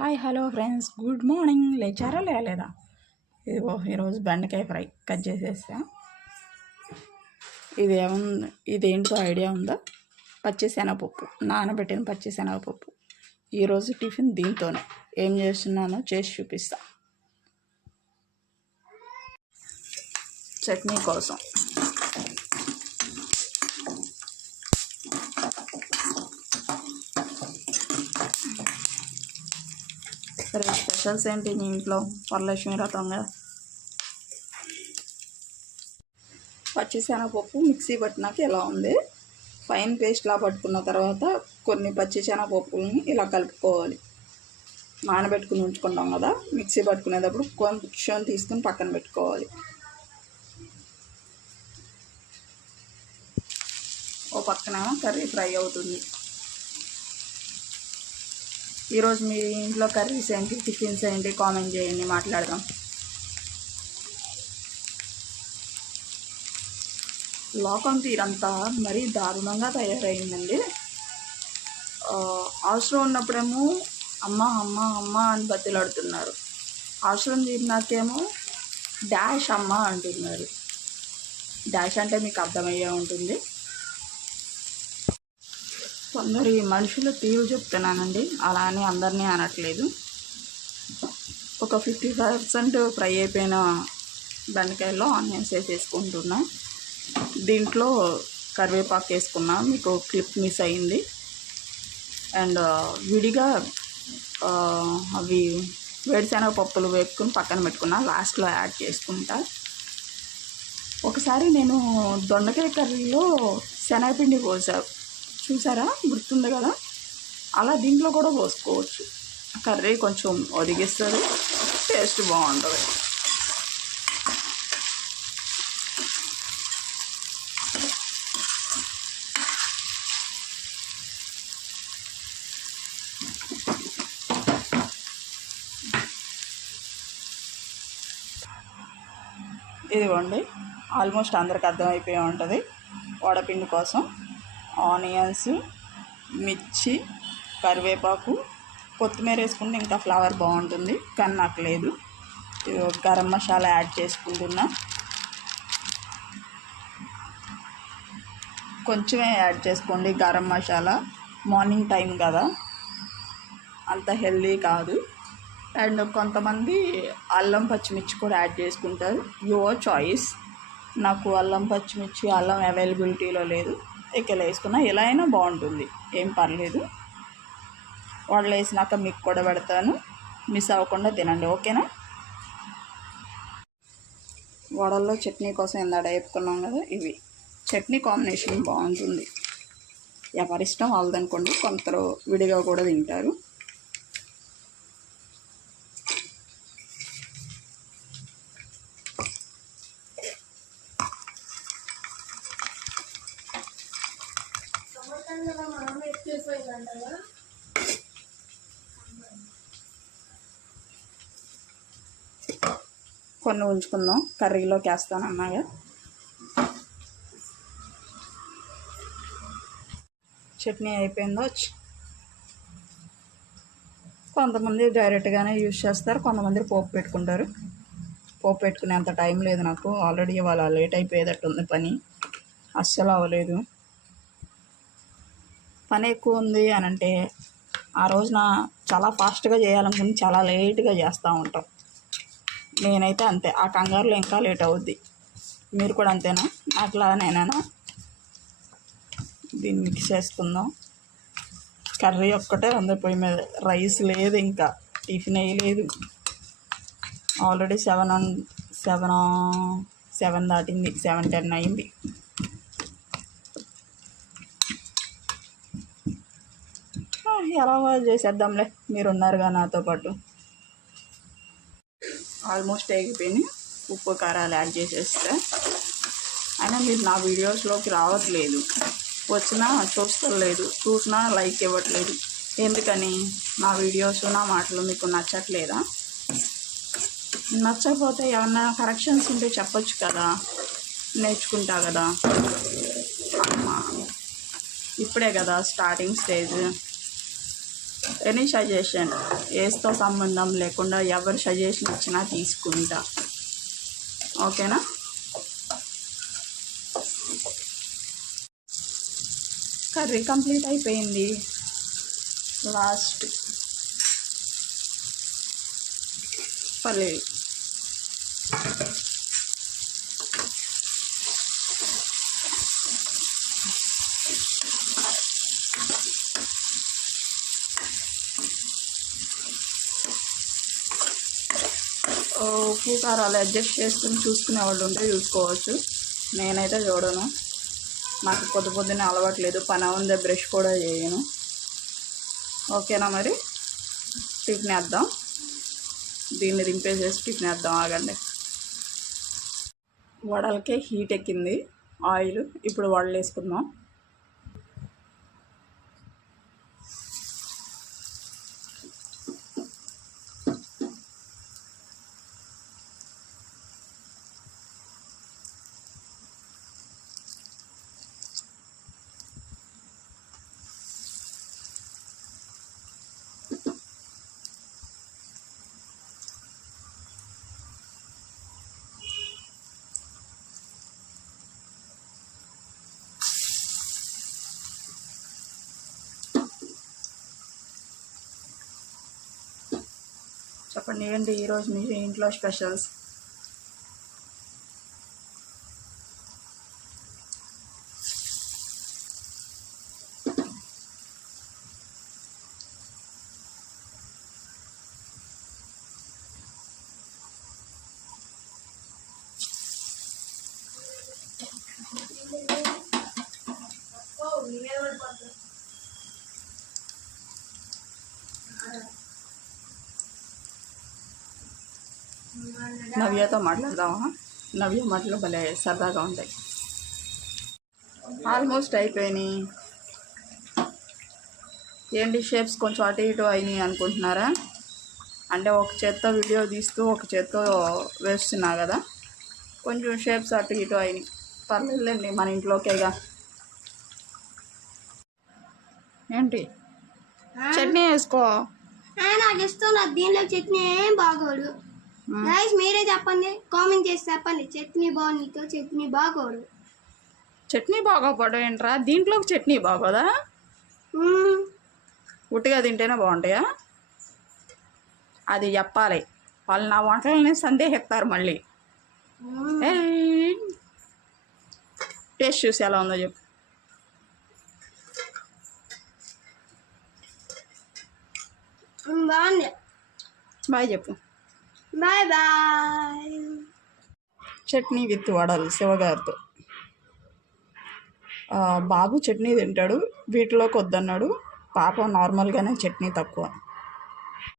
Hi hello friends, good morning. లేచారా లేలేదా? ఇదిగో ఈరోజు బెండకాయ ఫ్రై కట్ చేసేసా. ఇదేంటో ఐడియా ఉందా? పచ్చిశనగపప్పు, నానబెట్టిన పచ్చిశనగపప్పు. ఈరోజు టిఫిన్ దీంతోనే. ఏం చేస్తున్నానో చేసి చూపిస్తా. చట్నీ కోసం సరే, స్పెషల్స్ ఏంటి మీ ఇంట్లో? వరలక్ష్మి వ్రతంగా పచ్చిశనగపప్పు మిక్సీ పట్టినాక ఇలా ఉంది. ఫైన్ పేస్ట్లా పట్టుకున్న తర్వాత కొన్ని పచ్చిశనగపప్పులని ఇలా కలుపుకోవాలి. నానబెట్టుకుని ఉంచుకుంటాం కదా, మిక్సీ పట్టుకునేటప్పుడు కొంచెం తీసుకుని పక్కన పెట్టుకోవాలి. ఓ పక్కన కర్రీ ఫ్రై అవుతుంది. ఈరోజు మీ ఇంట్లో కర్రీస్ ఏంటి, టిఫిన్స్ ఏంటి, కామెంట్ చేయండి, మాట్లాడదాం. లోకం తీరంతా మరీ దారుణంగా తయారైందండి. అవసరం ఉన్నప్పుడేమో అమ్మ అమ్మ అమ్మ అని బతిలాడుతున్నారు. అవసరం తీరినాకేమో డాష్ అమ్మ అంటున్నారు. డాష్ అంటే మీకు అర్థమయ్యే ఉంటుంది. కొందరి మనుషుల తీరు చెప్తున్నానండి, అలా అని అందరినీ అనట్లేదు. ఒక 50% ఫ్రై అయిపోయిన బెండకాయల్లో ఆనియన్స్ వేసేసుకుంటున్నా. దీంట్లో కరివేపాకు వేసుకున్నా, మీకు క్లిప్ మిస్ అయింది. అండ్ విడిగా అవి వేరుశనగ పప్పులు వేపుకుని పక్కన పెట్టుకున్నా, లాస్ట్లో యాడ్ చేసుకుంటా. ఒకసారి నేను దొండకాయ కర్రీలో శనగపిండి పోసా, చూసారా? గుర్తుంది కదా? అలా దీంట్లో కూడా పోసుకోవచ్చు. కర్రీ కొంచెం ఒదిగిస్తుంది, టేస్ట్ బాగుంటుంది. ఇదిగోండి, ఆల్మోస్ట్ అందరికి అర్థమైపోయి ఉంటుంది. వడపిండి కోసం ఆనియన్స్, మిర్చి, కరివేపాకు, కొత్తిమీర వేసుకుంటే ఇంకా ఫ్లేవర్ బాగుంటుంది, కానీ నాకు లేదు. గరం మసాలా యాడ్ చేసుకుంటున్నా. కొంచెమే యాడ్ చేసుకోండి గరం మసాలా. మార్నింగ్ టైం కదా, అంత హెల్దీ కాదు. అండ్ కొంతమంది అల్లం పచ్చిమిర్చి కూడా యాడ్ చేసుకుంటారు. Your choice. నాకు అల్లం పచ్చిమిర్చి అల్లం అవైలబిలిటీలో లేదు, ఇక్కడ వేసుకున్నా. ఎలా అయినా బాగుంటుంది, ఏం పర్లేదు. వాళ్ళు వేసినాక మీకు కూడా పెడతాను, మిస్ అవ్వకుండా తినండి, ఓకేనా? వడల్లో చట్నీ కోసం ఇందాక వేపుకున్నాం కదా, ఇవి చట్నీ కాంబినేషన్ బాగుంటుంది. ఎవరిష్టం వాళ్ళదనుకోండి, కొందరు విడిగా కూడా తింటారు. కొన్ని ఉంచుకుందాం, కర్రీలోకి వేస్తానన్నాగా. చట్నీ అయిపోయిందో. కొంతమంది డైరెక్ట్గానే యూజ్ చేస్తారు, కొంతమంది పోపు పెట్టుకుంటారు. పోపు పెట్టుకునేంత టైం లేదు నాకు. ఆల్రెడీ ఇవాళ లేట్ అయిపోయేటట్టుంది పని, అస్సలు అవ్వలేదు. పని ఎక్కువ ఉంది అని అంటే ఆ రోజున చాలా ఫాస్ట్గా చేయాలనుకుని చాలా లేట్గా చేస్తూ ఉంటాం. నేనైతే అంతే, ఆ కంగారులో ఇంకా లేట్ అవుద్ది. మీరు కూడా అంతేనా? అట్లానేనా? దీన్ని మిక్స్ చేసుకుందాం. కర్రీ ఒక్కటే ఉంది పొయ్యి మీద, రైస్ లేదు, ఇంకా టిఫిన్ వేయలేదు. ఆల్రెడీ 7 దాటింది, 7:10 అయింది. ఎలా చేసేద్దాంలే, మీరున్నారుగా నాతో పాటు. ఆల్మోస్ట్ అయిపోయినాయి. ఉప్పు కారాలు యాడ్ చేసేస్తే. అయినా మీరు నా వీడియోస్లోకి రావట్లేదు, వచ్చినా చూస్తలేదు, చూసినా లైక్ ఇవ్వట్లేదు. ఎందుకని? నా వీడియోస్, నా మాటలు మీకు నచ్చట్లేదా? నచ్చకపోతే ఏమన్నా కరెక్షన్స్ ఉంటే చెప్పొచ్చు కదా, నేర్చుకుంటా కదా. ఇప్పుడే కదా స్టార్టింగ్ స్టేజ్. ఎనీ సజెషన్, ఏజ్తో సంబంధం లేకుండా ఎవరు సజెషన్ ఇచ్చినా తీసుకుంటా. ఓకేనా? కర్రీ కంప్లీట్ అయిపోయింది. లాస్ట్ పల్లీలు. ఉప్పు కారాలు అడ్జస్ట్ చేసుకుని చూసుకునే వాళ్ళు ఉంటే చూసుకోవచ్చు. నేనైతే చూడను, నాకు పొద్దున్నే అలవాట్లేదు. పని ఉందే, బ్రష్ కూడా చేయను. ఓకేనా? మరి టిఫిన్ వేద్దాం, దీన్ని దింపేసేసి టిఫిన్ వేద్దాం. ఆగండి. వడలకే హీట్ ఎక్కింది ఆయిల్. ఇప్పుడు వడలు వేసుకుందాం. చెప్పండి, ఏంటి ఈరోజు మీ ఇంట్లో స్పెషల్స్? నవ్యతో మాట్లాడదామా? నవ్య మాటలు భలే సరదాగా ఉంటాయి. ఆల్మోస్ట్ అయిపోయినాయి. ఏంటి షేప్స్ కొంచెం అటు ఇటు అయినాయి అనుకుంటున్నారా? అంటే ఒక చేత్తో వీడియో తీస్తూ ఒక చేత్తో వేస్తున్నా కదా, కొంచెం షేప్స్ అటు ఇటు అయినాయి. పర్లేదులేండి, మన ఇంట్లోకేగా. ఏంటి చట్నీ వేసుకో. నాకు ఇష్టం, నాకు దీనిలో చట్నీ ఏం బాగోడు. గైస్ మీరే చెప్పండి, కామెంట్ చేసి చెప్పండి. చట్నీ బాగుందితో చట్నీ బాగోడు. చట్నీ బాగోపోవడం ఏంట్రా? దీంట్లోకి చట్నీ బాగోదా? ఉట్టిగా తింటేనే బాగుంటాయా? అది చెప్పాలి. వాళ్ళు నా వంటలని సందేహిస్తారు మళ్ళీ. టేస్ట్ చూసి ఎలా ఉందో చెప్పు. బాగుంది. బాయ్ చెప్పు. Bye bye. చట్నీ విత్ వడలు శివగారితో. బాబు చట్నీ తింటాడు, వీటిలోకి వద్దన్నాడు. పాప నార్మల్గానే చట్నీ తక్కువ.